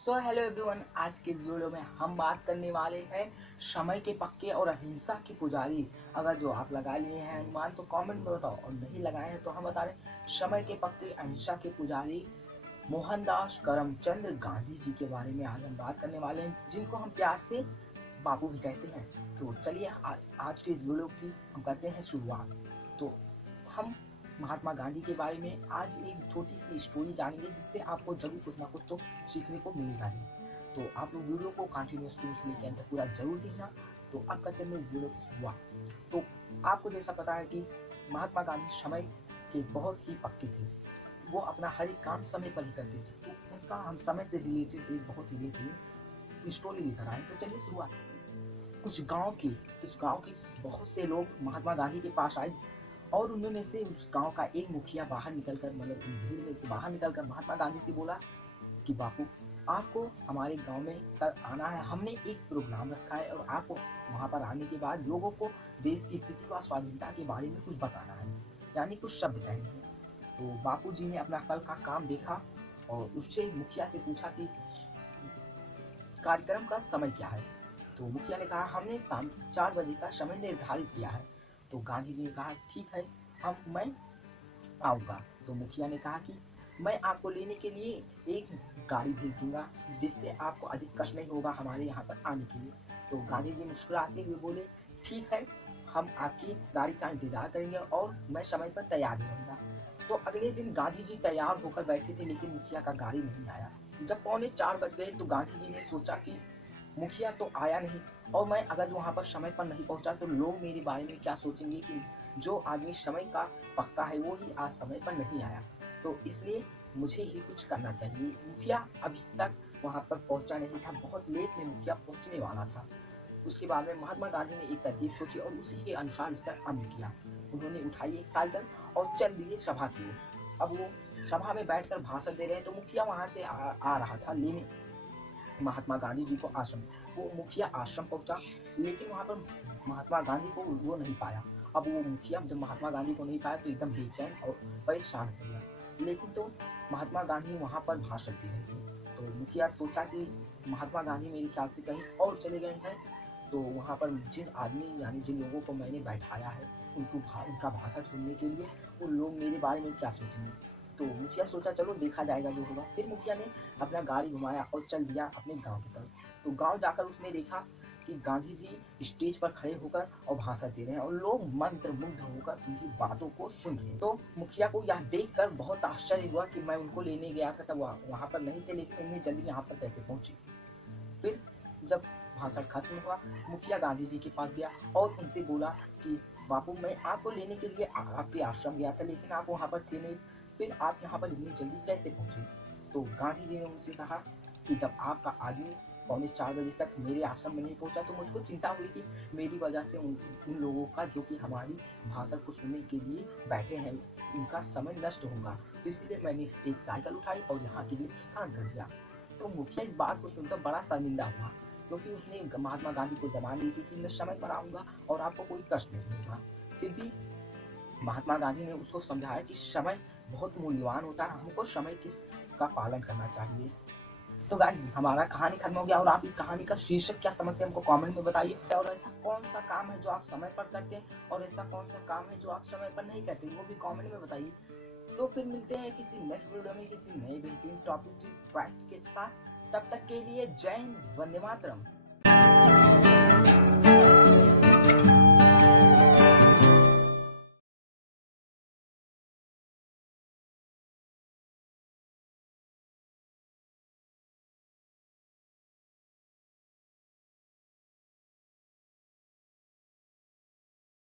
So hello everyone, आज के इस वीडियो में हम बात करने वाले हैं समय के पक्के और अहिंसा के पुजारी। अगर जो आप लगा लिए हैं अनुमान तो कमेंट में बताओ, और नहीं लगाए हैं तो हम बता रहे समय के पक्के अहिंसा के पुजारी मोहनदास करमचंद गांधी जी के बारे में आज हम बात करने वाले हैं, जिनको हम प्यार से बापू भी कहते हैं। तो चलिए आज के इस वीडियो की हम करते हैं शुरुआत। तो हम महात्मा गांधी के बारे में आज एक छोटी सी स्टोरी जानेंगे, जिससे आपको जरूर कुछ ना कुछ तो सीखने को मिलेगा ही। तो आप लोग वीडियो को कंटिन्यूस शुरू से लेकर अंत तक पूरा जरूर देखना। तो अब करते हैं इस वीडियो की शुरुआत। तो आपको जैसा पता है कि महात्मा गांधी समय के बहुत ही पक्के थे। वो अपना हर एक काम समय पर ही करते थे। तो उनका हम समय से रिलेटेड एक बहुत ही रिलेटेड स्टोरी लेकर आए। तो चलिए शुरुआत। कुछ गाँव के बहुत से लोग महात्मा गांधी के पास आए, और उनमें से उस गांव का एक मुखिया बाहर निकलकर, मतलब उन भीड़ में से बाहर निकलकर महात्मा गांधी से बोला कि बापू, आपको हमारे गांव में कल आना है। हमने एक प्रोग्राम रखा है और आपको वहां पर आने के बाद लोगों को देश की स्थिति व स्वाधीनता के बारे में कुछ बताना है, यानी कुछ शब्द कहने हैं। तो बापू जी ने अपना कल का काम देखा और उससे मुखिया से पूछा कि कार्यक्रम का समय क्या है। तो मुखिया ने कहा, हमने शाम 4 बजे का समय निर्धारित किया है। तो गांधी जी ने कहा, ठीक है, मैं आऊँगा। तो मुखिया ने कहा कि मैं आपको लेने के लिए एक गाड़ी भेज दूंगा, जिससे आपको अधिक कष्ट नहीं होगा हमारे यहाँ पर आने के लिए। तो गांधी जी मुस्कुराते हुए बोले, ठीक है, हम आपकी गाड़ी का इंतजार करेंगे और मैं समय पर तैयार रहूँगा। तो अगले दिन गांधी जी तैयार होकर बैठे थे, लेकिन मुखिया का गाड़ी नहीं आया। जब 3:45 बज गए तो गांधी जी ने सोचा कि मुखिया तो आया नहीं, और मैं अगर वहाँ पर समय पर नहीं पहुँचा तो लोग मेरे बारे में क्या सोचेंगे कि जो आदमी समय का पक्का है वो ही आज समय पर नहीं आया। तो इसलिए मुझे ही कुछ करना चाहिए। मुखिया अभी तक वहाँ पर पहुँचा नहीं था, बहुत लेट में मुखिया पहुँचने वाला था। उसके बाद में महात्मा गांधी ने एक तरकीब सोची और उसी के अनुसार उस पर अमल किया। उन्होंने उठाई एक साइकिल और चल दिए सभा की ओर। अब वो सभा में बैठकर भाषण दे रहे हैं, तो मुखिया वहाँ से आ रहा था लेने महात्मा गांधी जी को आश्रम। वो मुखिया आश्रम पहुंचा, लेकिन वहां पर महात्मा गांधी को वो नहीं पाया। अब वो मुखिया जब महात्मा गांधी को नहीं पाया तो एकदम बेचैन और परेशान हो गया। लेकिन तो महात्मा गांधी वहां पर भाषण दे रहे थे। तो मुखिया सोचा कि महात्मा गांधी मेरे ख्याल से कहीं और चले गए हैं। तो वहां पर जिन आदमी यानी जिन लोगों को मैंने बैठाया है उनका भाषण सुनने के लिए, वो लोग मेरे बारे में क्या सोचेंगे। तो मुखिया सोचा, चलो देखा जाएगा जो होगा। फिर मुखिया ने अपना गाड़ी घुमाया और चल दिया अपने गांव की तरफ। तो गांव जाकर उसने देखा कि गांधी जी स्टेज पर खड़े होकर और भाषण दे रहे हैं और लोग मंत्रमुग्ध होकर उनकी बातों को सुन रहे हैं। तो मुखिया को यह देखकर बहुत आश्चर्य हुआ कि मैं उनको लेने गया था तब वहां पर नहीं थे, लेकिन इन्हें जल्दी यहाँ पर कैसे पहुंचे। फिर जब भाषण खत्म हुआ, मुखिया गांधी जी के पास गया और उनसे बोला कि बापू, मैं आपको लेने के लिए आपके आश्रम गया था, लेकिन आप वहाँ पर थे नहीं, फिर आप यहाँ पर इतनी जल्दी कैसे पहुँचे। तो गांधी जी ने उनसे कहा कि जब आपका आदमी 3:45 बजे तक मेरे आश्रम में नहीं पहुंचा तो मुझको चिंता हुई कि मेरी वजह से उन लोगों का जो कि हमारी भाषण को सुनने के लिए बैठे हैं, उनका समय नष्ट होगा। तो इसलिए मैंने एक साइकिल उठाई और यहाँ के लिए प्रस्थान कर दिया। तो मुखिया इस बात को सुनकर बड़ा शर्मिंदा हुआ, क्योंकि उसने महात्मा गांधी को जमान दी थी कि मैं समय पर आऊँगा और आपको कोई कष्ट नहीं होगा। फिर भी महात्मा गांधी ने उसको समझाया कि समय बहुत मूल्यवान होता है, हमको समय का पालन करना चाहिए। तो गाइस, हमारा कहानी खत्म हो गया, और आप इस कहानी का शीर्षक क्या समझते हैं हमको कमेंट में बताइए। और ऐसा कौन सा काम है जो आप समय पर करते हैं और ऐसा कौन सा काम है जो आप समय पर नहीं करते, वो भी कमेंट में बताइए। तो फिर मिलते हैं किसी नेक्स्ट वीडियो में किसी नए बेहतरीन टॉपिक के साथ। तब तक के लिए जय हिंद, वंदे मातरम।